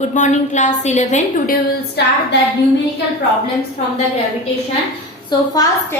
Good morning class 11. Today we will start the numerical problems from the gravitation. So first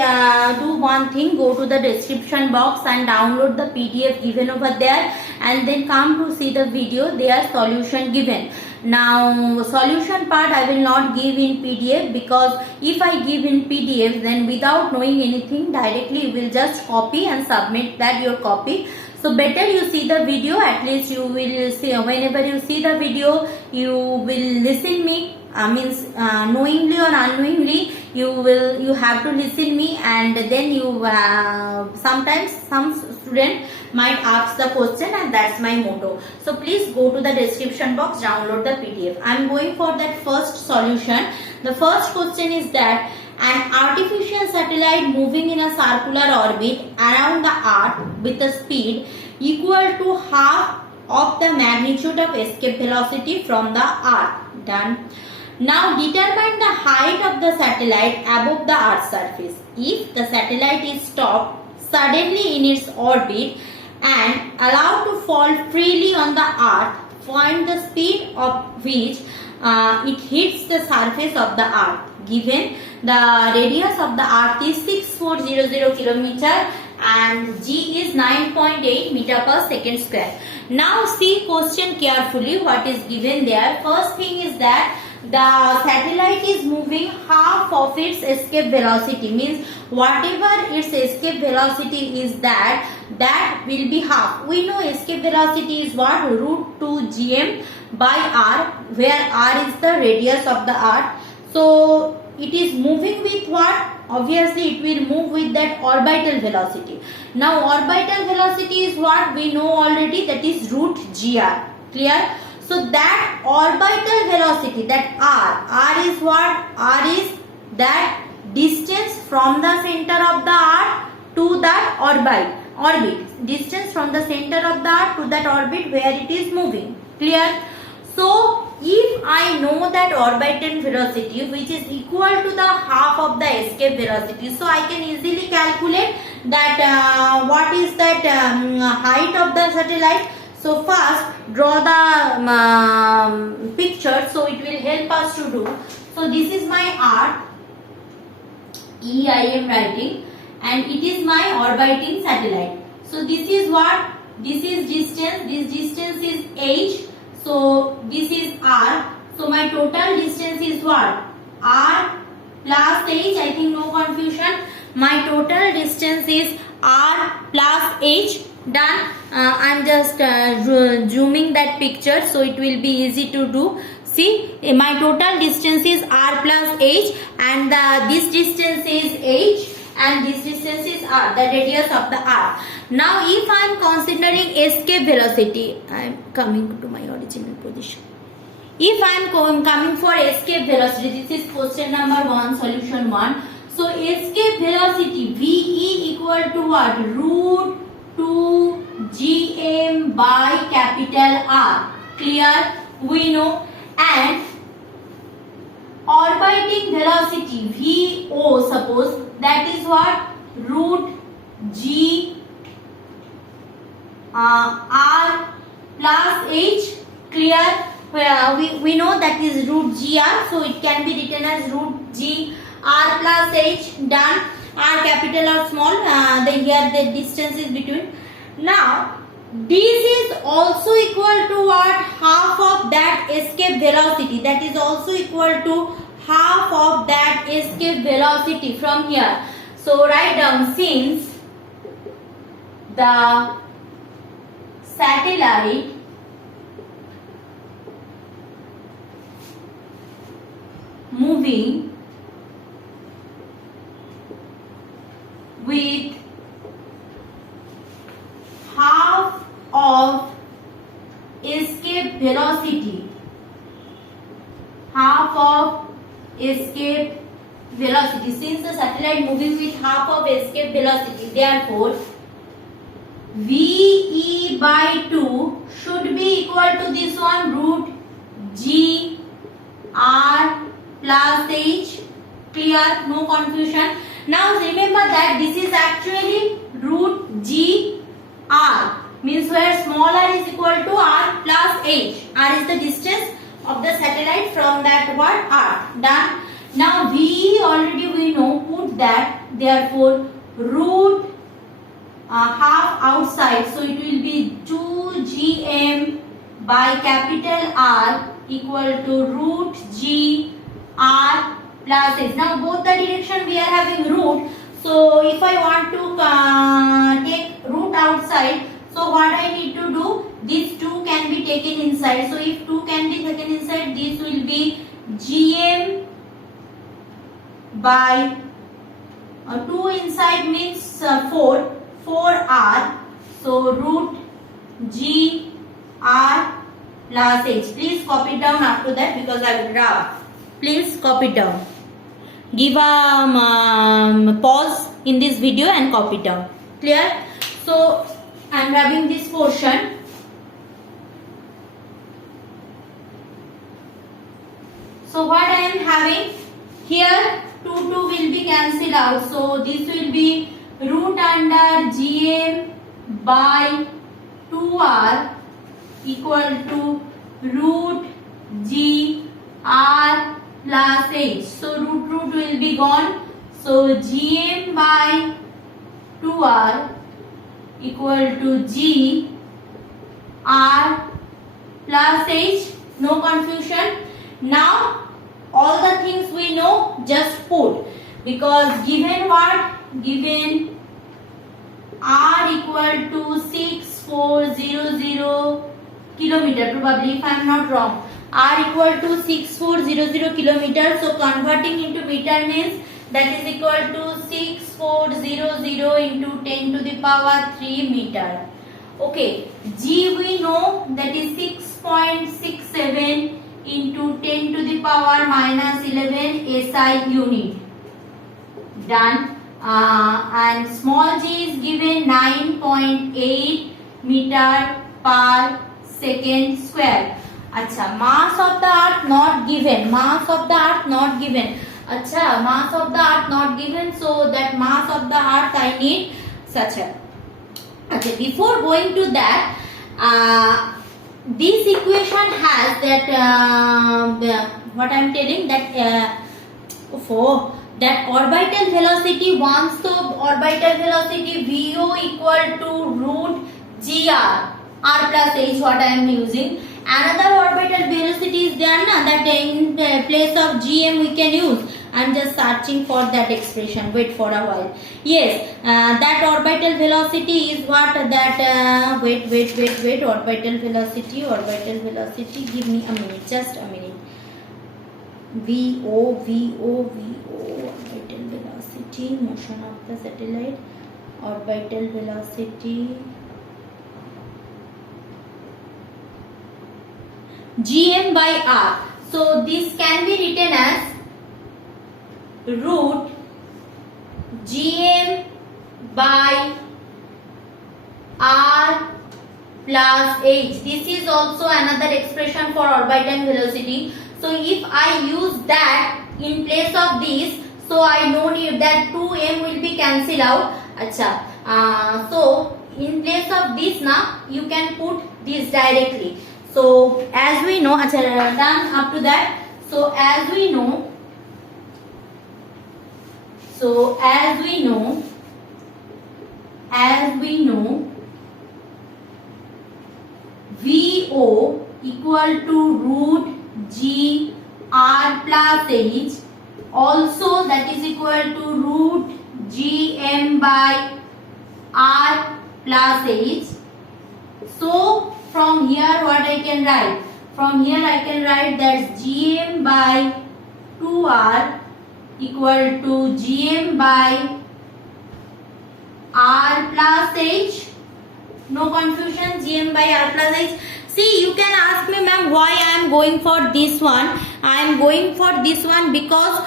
do one thing, go to the description box and download the PDF given over there and then come to see the video, there solution given. Now solution part I will not give in PDF because if I give in PDF then without knowing anything directly you will just copy and submit that your copy. So better you see the video, at least you will see, whenever you see the video you will listen me, knowingly or unknowingly you have to listen me, and then you sometimes some student might ask the question, and that's my motto. So please go to the description box, download the PDF. I am going for that first solution. The first question is that an artificial satellite moving in a circular orbit around the earth with a speed equal to half of the magnitude of escape velocity from the earth. Done. Now determine the height of the satellite above the earth's surface. If the satellite is stopped suddenly in its orbit and allowed to fall freely on the earth, find the speed of which it hits the surface of the earth. Given the radius of the earth is 6400 kilometer and g is 9.8 meter per second square. Now see question carefully what is given there. First thing is that the satellite is moving half of its escape velocity, means whatever its escape velocity is that will be half. We know escape velocity is what? Root 2 gm by r, where r is the radius of the earth. So it is moving with what? Obviously it will move with that orbital velocity. Now orbital velocity is what? We know already, that is root gr. Clear? So that orbital velocity, that r is what? R is that distance from the center of the earth to that orbit. Distance from the center of the earth to that orbit where it is moving. Clear? So if I know that orbital velocity which is equal to the half of the escape velocity, so I can easily calculate that what is that height of the satellite. So first draw the picture, so it will help us to do. So this is my r, E I am writing, and it is my orbiting satellite. So this is what? This is distance, this distance is h. So this is r. So my total distance is what? R plus h. I think no confusion. My total distance is r plus h. Done. I'm just zooming that picture so it will be easy to do. See, my total distance is r plus h, and this distance is h, and this distance is r, the radius of the earth. Now if I am considering escape velocity, I am coming to my original position. If I am coming for escape velocity, this is question number 1, solution 1. So escape velocity VE equal to what? Root 2 gm by capital R. Clear? We know. And orbiting velocity VO, suppose, that is what? Root g r plus h. Clear? We know that is root gr, so it can be written as root g r plus h. Done. R capital or small, here the distance is between. Now this is also equal to what? Half of that escape velocity. That is also equal to half of that escape velocity from here. So write down, since the satellite moving with half of escape velocity, since the satellite moving with half of escape velocity, therefore VE by 2 should be equal to this one, root g r plus h. Clear? No confusion. Now remember that this is actually root g r, means where small r is equal to r plus h. R is the distance of the satellite from that what Earth. Done. Now we know put that, therefore root half outside, so it will be 2gm by capital R equal to root g r plus h. Now both the direction we are having root, so if I want to take root outside, so what I need to do, these 2 can be taken inside. So if 2 can be taken inside, this will be gm by 2 inside means 4r, so root g r plus h. Please copy it down after that because I will rub. Please copy it down. Give a pause in this video and copy it down. Clear? So I am rubbing this portion. So what I am having here, 2 will be cancelled out. So this will be root under gm by 2r equal to root g r plus h. So root will be gone. So gm by 2r equal to g r plus h. No confusion. Now all the things we know, just put, because given what? Given r equal to 6400 kilometer, probably if I am not wrong, r equal to 6400 kilometer. So converting into meter means that is equal to 6400 into 10 to the power 3 meter. Okay, g we know, that is 6.67 into 10 to the power minus 11 SI unit. Done. And small g is given 9.8 meter per second square. Acha, mass of the earth not given. Mass of the earth not given. Acha, mass of the earth not given. So that mass of the earth I need such a. Okay, before going to that, this equation has that what I am telling, that that orbital velocity, once the orbital velocity VO equal to root gr r plus h, what I am using. Another orbital velocity is there, na, that in place of gm we can use. I am just searching for that expression. Wait for a while. Yes, that orbital velocity is what? That wait. Orbital velocity. Give me a minute. Just a minute. VO. Orbital velocity. Motion of the satellite. Orbital velocity. Gm by r. So this can be written as root gm by r plus h. This is also another expression for orbital velocity. So if I use that in place of this, so I know that 2m will be cancelled out. Acha. So in place of this, now you can put this directly. So as we know, done up to that. So as we know, VO equal to root G R plus H, also that is equal to root GM by R plus H. So from here what I can write? From here I can write that GM by 2R equal to GM by R plus H. No confusion, GM by R plus H. See, you can ask me, ma'am, why I am going for this one. I am going for this one because